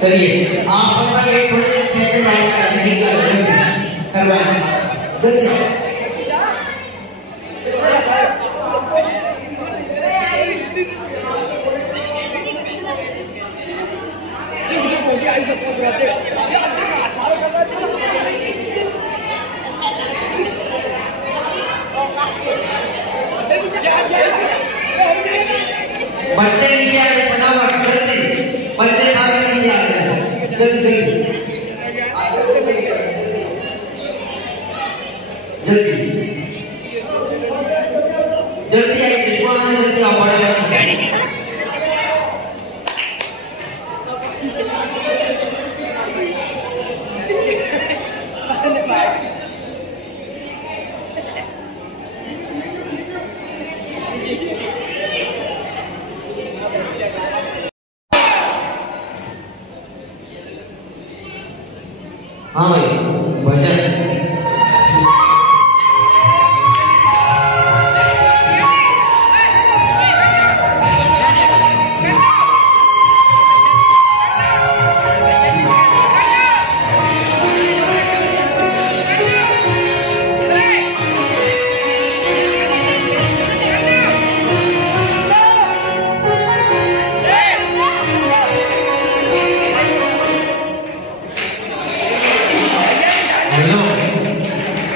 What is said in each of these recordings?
चलिए आप सबका एक थोड़े सेकंड लाइन का नहीं चल रहा करवाएं जल्दी बच्चे नीचे आ गए फटाफट जल्दी बच्चे सारे नीचे आ गए जल्दी जल्दी जल्दी आइए जिसको आना जल्दी आओ बड़े हाँ भाई भजन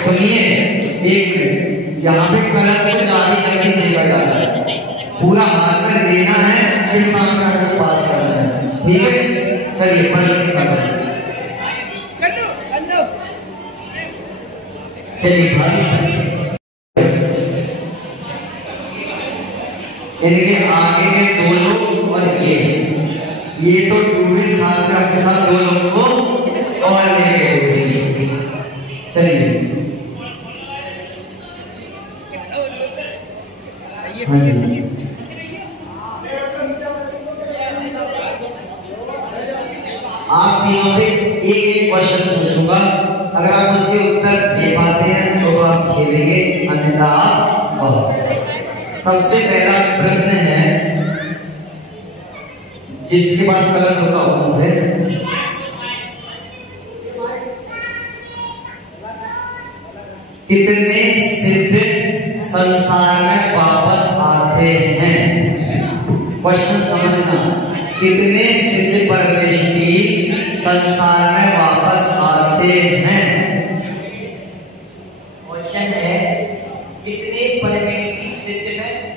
सुनिए एक मिनट यहाँ पे कलश को ज्यादा जल्दी नहीं लगाना है पूरा हाथ में लेना है फिर सामने को पास करना है ठीक है चलिए परिश्रम करना चलिए इनके आगे के दो लोग और ये तो डूबे साथ में आपके साथ दो लोग को और ले गए चलिए हाँ जी आप तीनों से एक क्वेश्चन पूछूंगा अगर आप उसके उत्तर दे पाते हैं तो आप खेलेंगे अन्यथा आप सबसे पहला प्रश्न है जिसके पास कलश होगा उनसे कितने सिद्ध संसार में वापस आते हैं क्वेश्चन समझना कितने सिद्ध परमेष्टि संसार में वापस आते हैं क्वेश्चन है कितने परमेष्टि सिद्ध में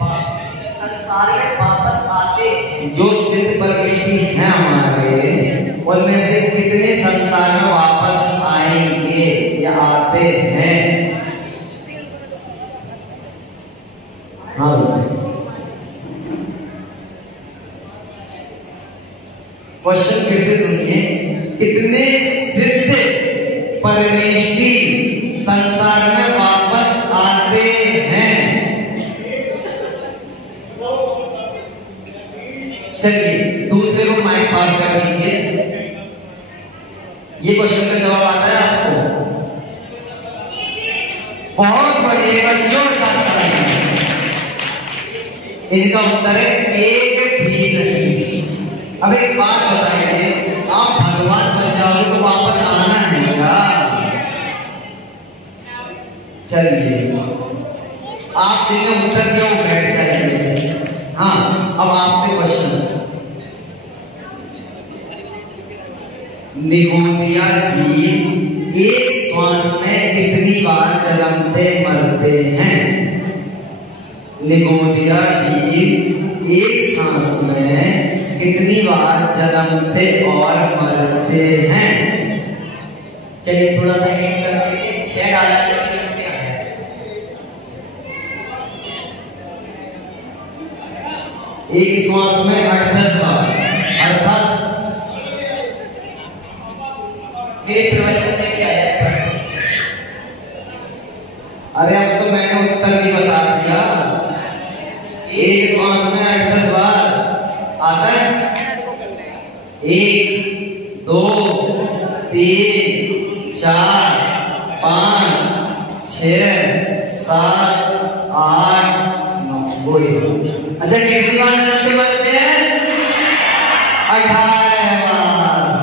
संसार में वापस आते हैं जो सिद्ध परमेष्टि हैं हमारे उनमें से कितने संसार में वापस आएंगे या आते हैं हाँ क्वेश्चन फिर से सुनिए कितने सिद्ध परमेष्टि संसार में वापस आते हैं चलिए दूसरे को माइक पास कर दीजिए ये क्वेश्चन का जवाब आता है आपको बहुत बढ़िया जोरदार इनका उत्तर है एक भी नहीं अब एक बात बताइए आप भगवान बन जाओगे तो वापस आना है क्या चलिए आप जिनने उत्तर दिया वो बैठ जाएंगे हाँ अब आपसे क्वेश्चन निगोदिया जी एक श्वास में कितनी बार जन्मते मरते हैं निगोदिया जी एक सांस में कितनी बार जन्मते और मरते हैं चलिए थोड़ा सा हिंट करके 6 डाला एक श्वास में 8-10 बार अर्थात मेरे प्रवचन में क्या है अरे अब तो मैंने उत्तर भी बता दिया एक श्वास में 8-10 बार आता है 1 2 3 4 5 6 7 8 9 अच्छा कितनी बार जन्मते मरते हैं 18 बार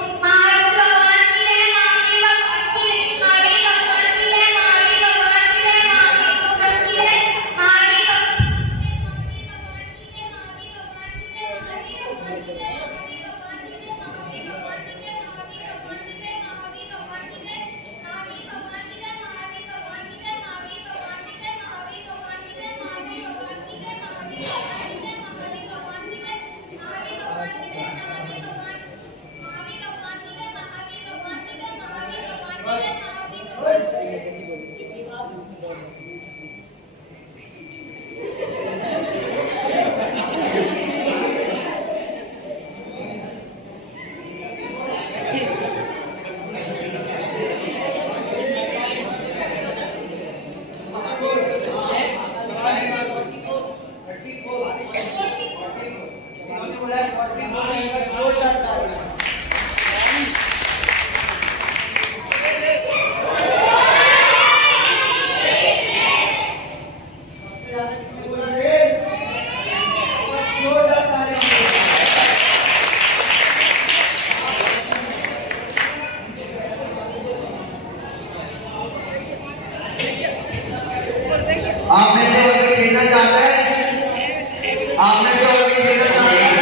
आप में से और भी खेलना चाहते हैं?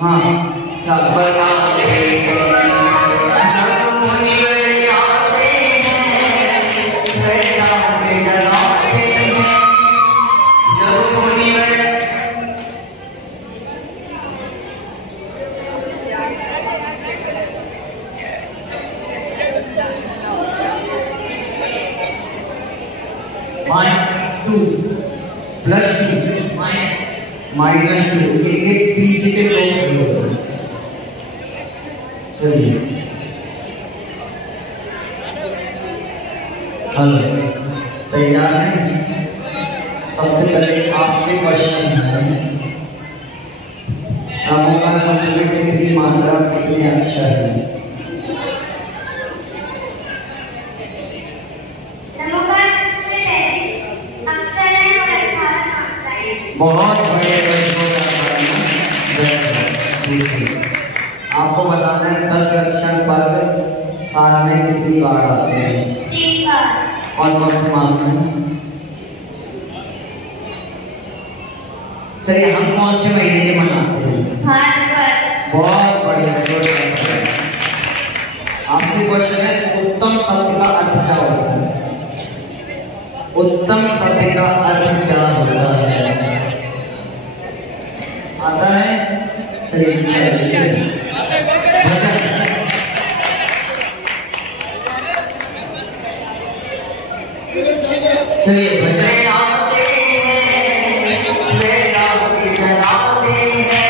हाँ चल बताते जब मुनिवर आते हैं खैरात जलाते हैं जब मुनिवर -2 +2 -2 इनके पीछे के लोग चलिए हेलो तैयार हैं? सबसे पहले आपसे क्वेश्चन है नमोकार कंप्लीट की मात्रा कितने अक्षर है? बहुत बड़े आपको बताना है 10 लक्षण पर्व साल में कितनी बार आते हैं? 3 बार। और कौन से मास में? चलिए हम कौन से महीने के मनाते हैं? भाद्रपद। बहुत बढ़िया। आपसे क्वेश्चन है उत्तम शब्द का अर्थ क्या होता है? उत्तम शब्द का अर्थ क्या होता है? आता है? चलिए चलिए चलिए भजन आते हैं जलाते हैं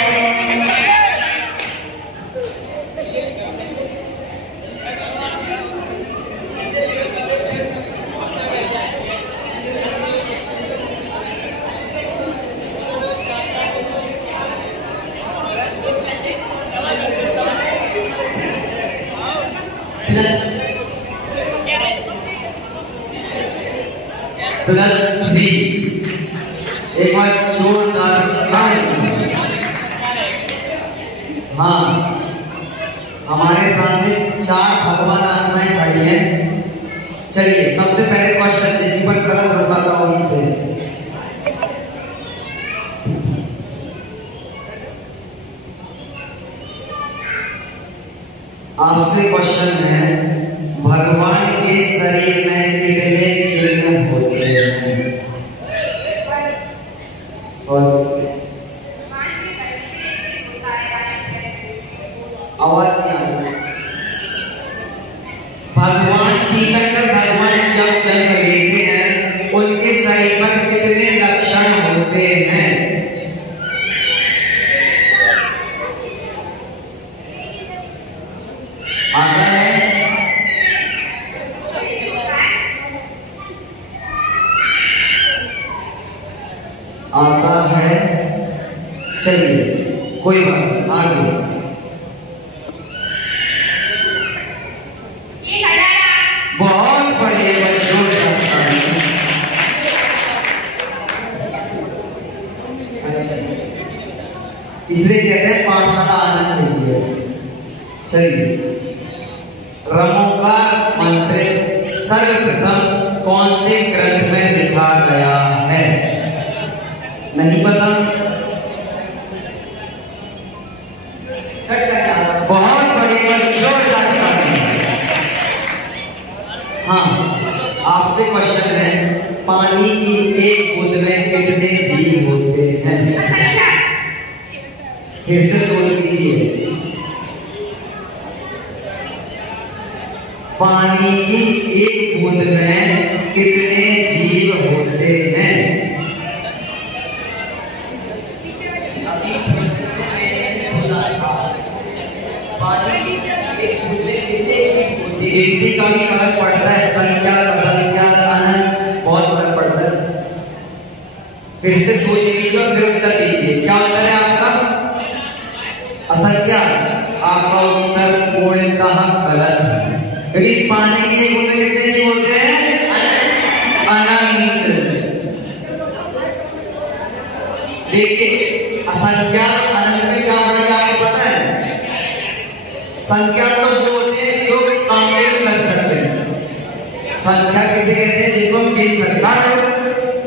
+3 एक बार जोरदार। हाँ हमारे सामने 4 भगवान आत्माएं खड़ी हैं। चलिए सबसे पहले क्वेश्चन जिसके ऊपर कलश रखा था वहीं से आपसे क्वेश्चन है भगवान के शरीर में कितने चिन्ह होते हैं? आवाज नहीं आ रही। भगवान तीर्थंकर भगवान जब जन्म लेते हैं उनके शरीर पर कितने लक्षण होते हैं? आता है? आता है? चलिए कोई बात आगे। बहुत बड़े बच्चों इसलिए कहते हैं पाठशाला आना चाहिए। चलिए रमोकार मंत्र सर्वप्रथम कौन से ग्रंथ में लिखा गया है? नहीं पता? बहुत बड़े बच्चों हाँ आपसे क्वेश्चन है पानी की एक बूंद में कितने जीव होते हैं? फिर से सोच लीजिए। पानी की एक बूंद में कितने जीव होते हैं? गिनती का भी फर्क पड़ता है, संख्या असंख्या अनंत बहुत फर्क पड़ता है। फिर से सोच लीजिए और फिर उत्तर दीजिए। क्या उत्तर है आपका? असंख्या। आपका उत्तर पूर्णतः गलत है, क्योंकि पानी की एक बूंद में कितने जीव होते हैं? अनंत। देखिए असंख्या अनंत में क्या फर्क है आपको पता है? संख्या तो वो होते हैं जो काउंटिंग कर सकते हैं। संख्या किसे कहते हैं? जिनको हम गिन सकते हैं।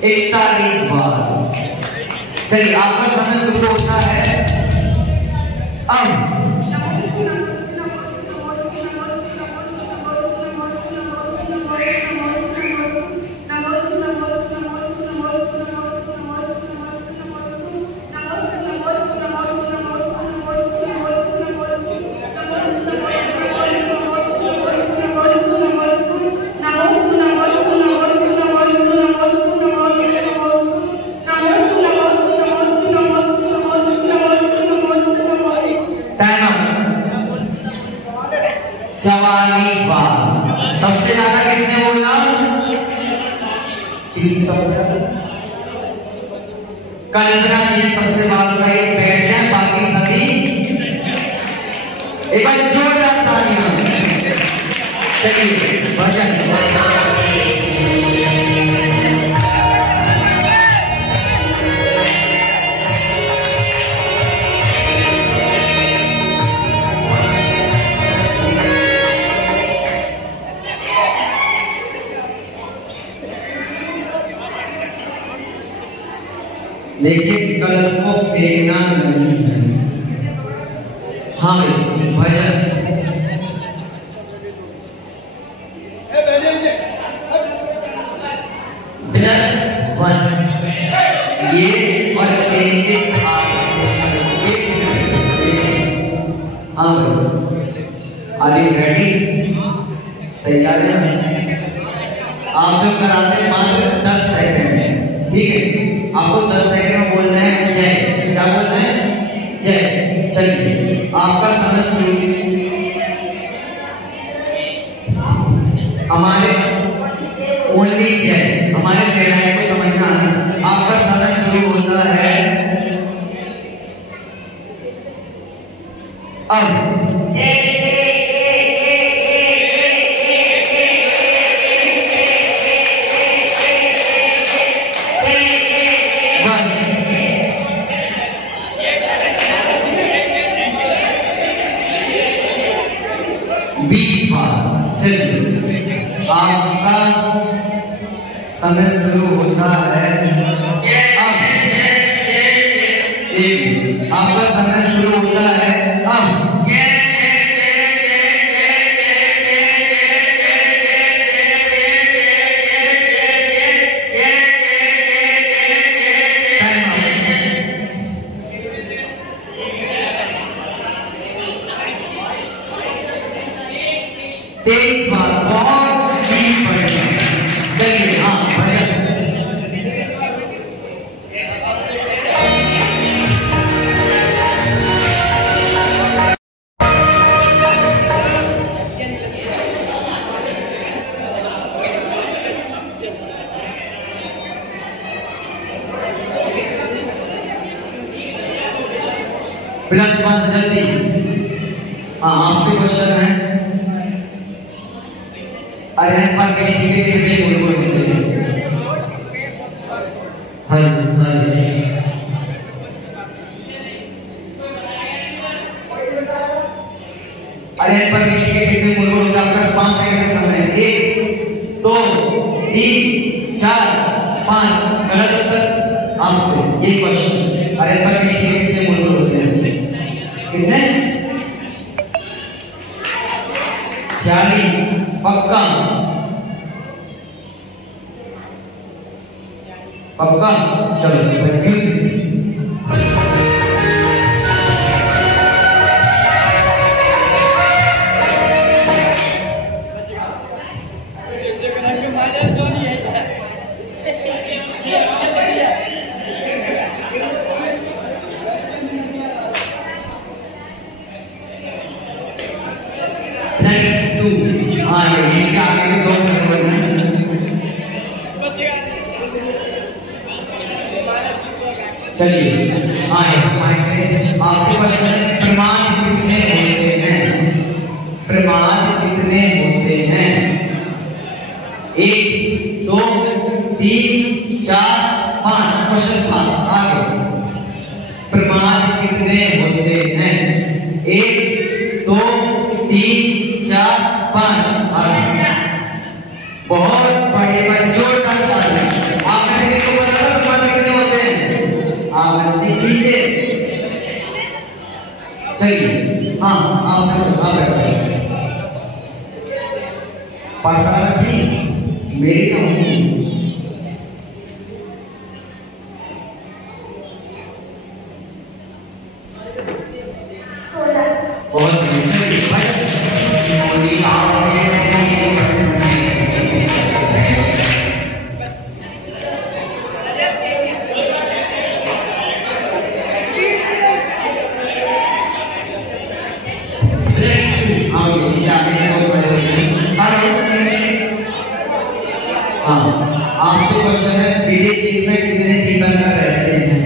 41 बार। चलिए आपका समय शुरू होता है अब। सबसे ज्यादा किसने बोला? किसने सबसे ज्यादा? कल्पना जी सबसे बात करिए, बैठ जाए, बाकी सभी एक बार जोरदार तालियां। चलिए भजन। लेकिन कलश को फेंकना नहीं है। हाँ भजन। +1 ये और हाँ भाई, आर यू रेडी? तैयार है? आप सब कराते मात्र 10 सेकंड में, ठीक है? आपको 10 सेकंड में बोलना है जय। क्या बोलना है? जय। चलिए आपका समय शुरू। हमारे ओनली जय, हमारे निर्णय को समझना आना चाहिए। आपका समय शुरू होता है अब। आपका समय शुरू होता है अब। आपका समय शुरू होता है अब। तेईस बार बहुत डीप पढ़ेगा। चलिए हाँ भजन। +1 जल्दी। हाँ आपसे क्वेश्चन है। अरे पर किसी के लिए बोल हर अरे पर किसी के कितने बोल होता है? आपका 5 सेकंड का समय है। 1 2 3 4 5। गलत उत्तर आपसे ये क्वेश्चन। अरे पर किसी के कितने बोल होते हैं? कितने? 46। पक्का? पक्का? चलो म्यूजिक। हाँ ये आगे के 2 नंबर हैं। चलिए हाँ आपसे क्वेश्चन है, प्रमाद कितने होते हैं? प्रमाद कितने होते हैं? 1 2 3 4 5। क्वेश्चन पास आगे। प्रमाद कितने होते हैं? 1 2 3 4 5। आगे। चलिए हाँ आपसे कुछ आप बैठे पाठशाला थी मेरी तो बहुत आपसे क्वेश्चन है पीढ़ी चीज में कितने तीव्रता रहते हैं?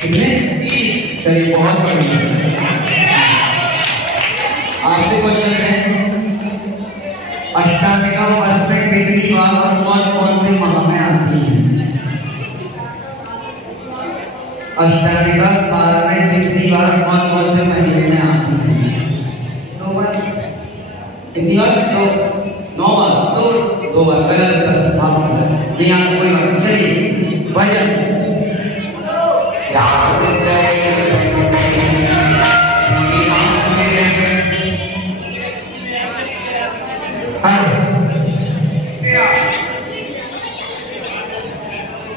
कितने? चलिए बहुत बढ़िया। आपसे क्वेश्चन है अष्टाधिका वर्ष में कितनी बार और कौन कौन से माह में आती है? अष्टाधिका साल में कितनी बार कौन कौन से महीने में आती है? 2 बार। कितनी बार? 9 बार। 2 बार गलत उत्तर आपका नहीं आता कोई बात। चलिए भजन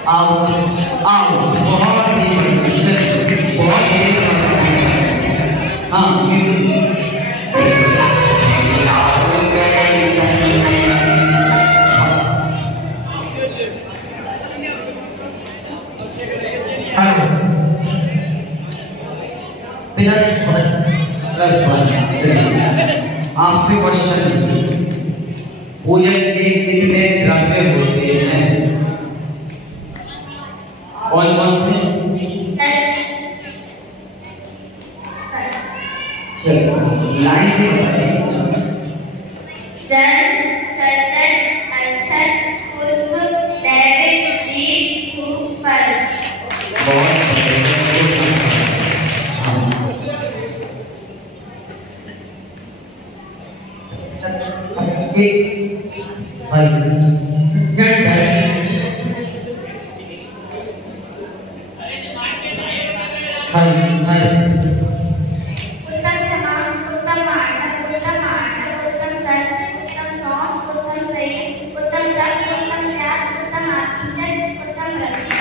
आओ आओ बहुत ही हाँ आपसे क्वेश्चन पूजन के कितने द्रव्य होते हैं? कौन कौन से? चलो लाइन से बताइए। जल, चंदन, अक्षत, पुष्प, दैविक, दीप, धूप, फल। उत्तम क्षमा, उत्तम मार्ग, उत्तम आचरण, उत्तम सत्य, उत्तम सोच, उत्तम सही, उत्तम तप, उत्तम त्याग, उत्तम आत्मचर्य, उत्तम रक्षा।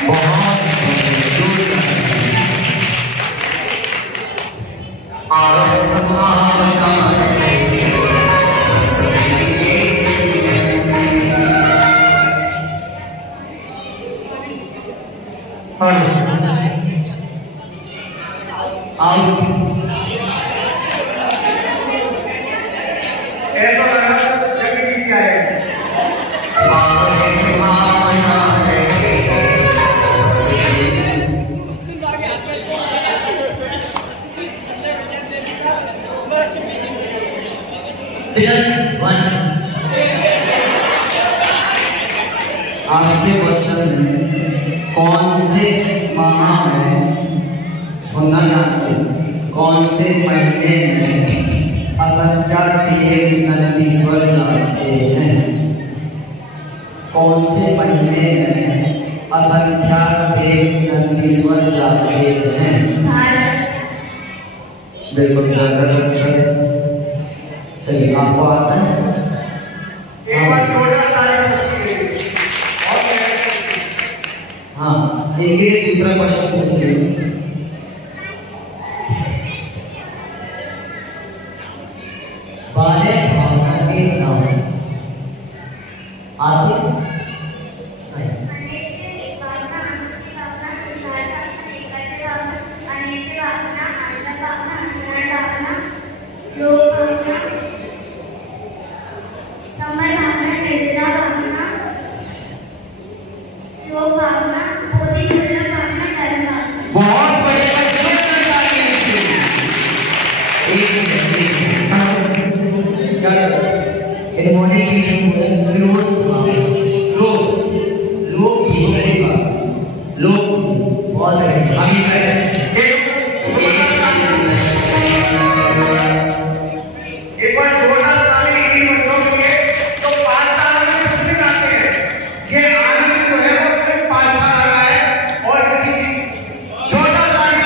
ऐसा लग रहा था तो जग जीत जाएगा। आपसे क्वेश्चन है कौन से माह में सुनना ध्यान से कौन से महीने में असंख्यात देव नंदीश्वर जाते हैं? कौन से महीने में असंख्यात देव नंदीश्वर जाते हैं? बिल्कुल चलिए आपको आता है? एक बार जोरदार तारीफ पूछिए। हाँ इनके लिए दूसरा क्वेश्चन पूछ लीजिए। बारह भावना के नाम आते बहुत बढ़िया इन्होंने बहुत अभी एक बार जोरदार ताली इन बच्चों के लिए तो पाठशाला में प्रश्न आते हैं। ये आनंद जो है वो सिर्फ पाठशाला का है और किसी चीज जोरदार ताली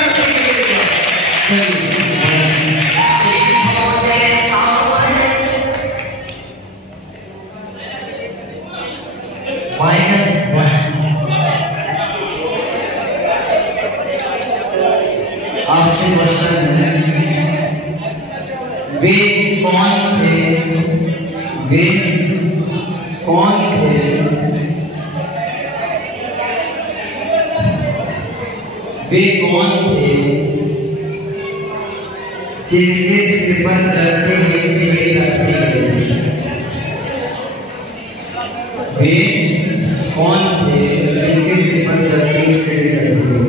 क्वेश्चन है, वे कौन थे? वे कौन थे? वे कौन थे जिनके सिर पर चढ़ते हुए सिगड़ी रखती गई? वे कौन थे जिनके सिर पर चढ़ते हुए सिगड़ी रखती गई?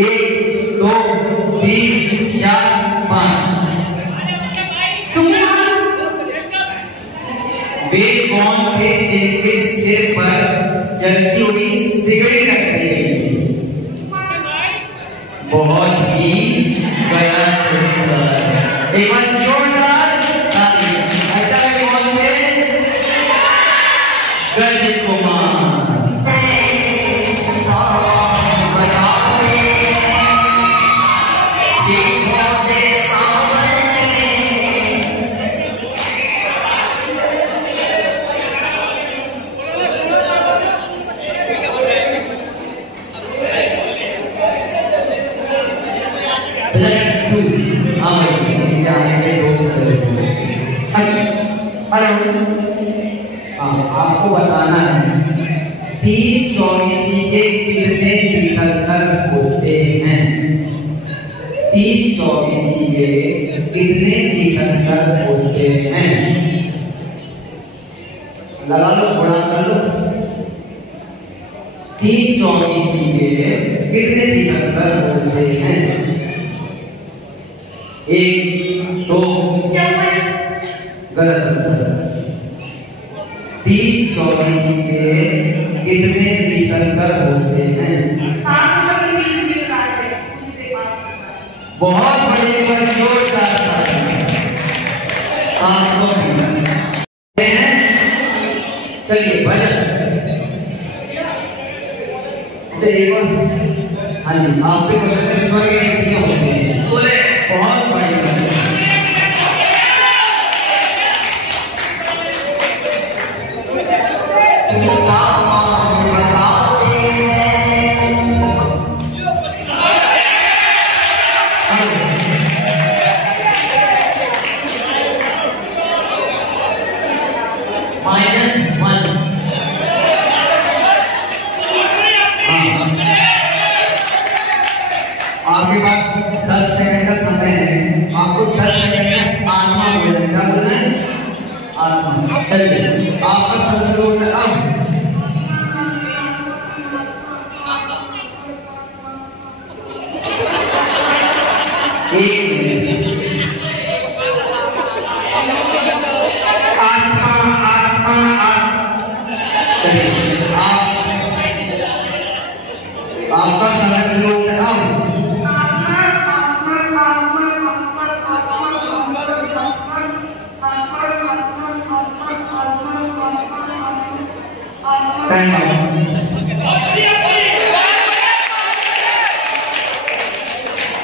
एक, दो, तीन, चार, पांच। वे कौन थे जिनके सिर पर जलती हुई सिगड़ी रखी गई? बहुत ही गलत उत्तर। एक बार जोरदार ताली। अच्छा वे कौन थे? गज कुमार। आपको बताना है 30 चौबीसी के कितने तीर्थंकर होते हैं? 30 चौबीसी के कितने तीर्थंकर होते हैं? लगा लो, गुणा कर लो। 30 चौबीसी के कितने तीर्थंकर होते हैं? 1, 2, गलत उत्तर। 30 चौबीसी के कितने तीर्थंकर होते हैं? बहुत बड़े जोरदार 720। चलिए भजन। हाँ जी, आपसे क्वेश्चन स्वर्ग कितने होते हैं? बोले बहुत बड़ी। आपके पास 10 सेकंड का समय है। आपको 10 सेकंड में आत्मा बोलना है। क्या बोलना है? आत्मा। चलिए आपका समय शुरू होता है अब। एक मिनट। आत्मा आत्मा आत्मा। चलिए आपका समय शुरू होता है अब।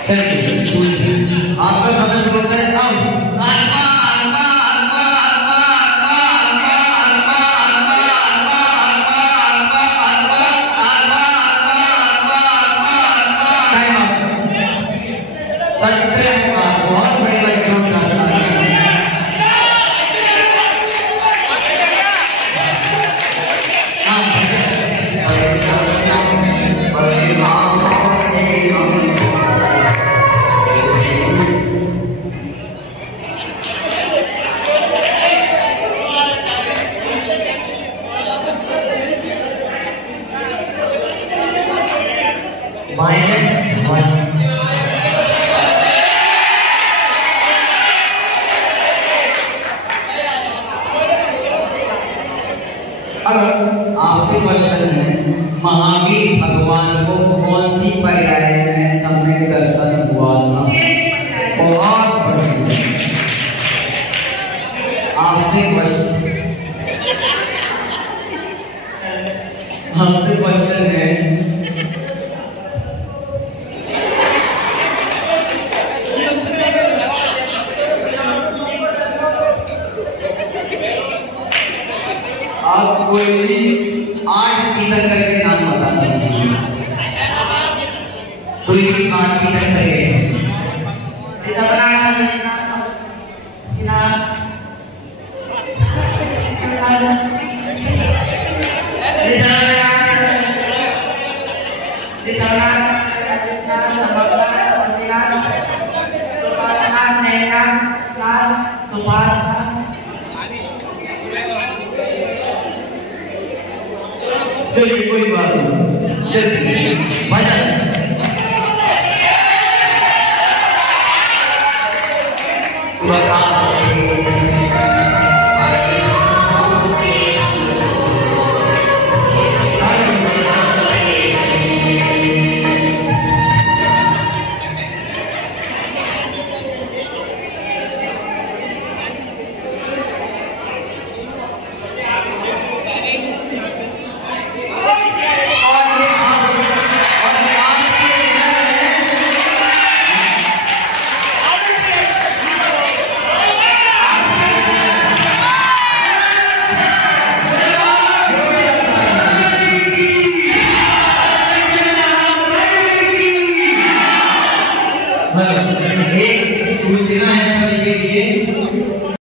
चलिए दूसरी, आपका समय शुरू होता है अब। आत्मा आत्मा आत्मा आत्मा आत्मा आत्मा आत्मा आत्मा आत्मा आत्मा आत्मा आत्मा आत्मा आत्मा आत्मा आत्मा। सत्य बहुत बड़े बच्चों का -1। अब आपसे क्वेश्चन है, महावीर भगवान को कौन सी पर्याय में सम्यक दर्शन हुआ था? बहुत बढ़िया। आपसे क्वेश्चन है, पूरी आरती कर रहे हैं। चलिए कोई बात नहीं, चलिए भजन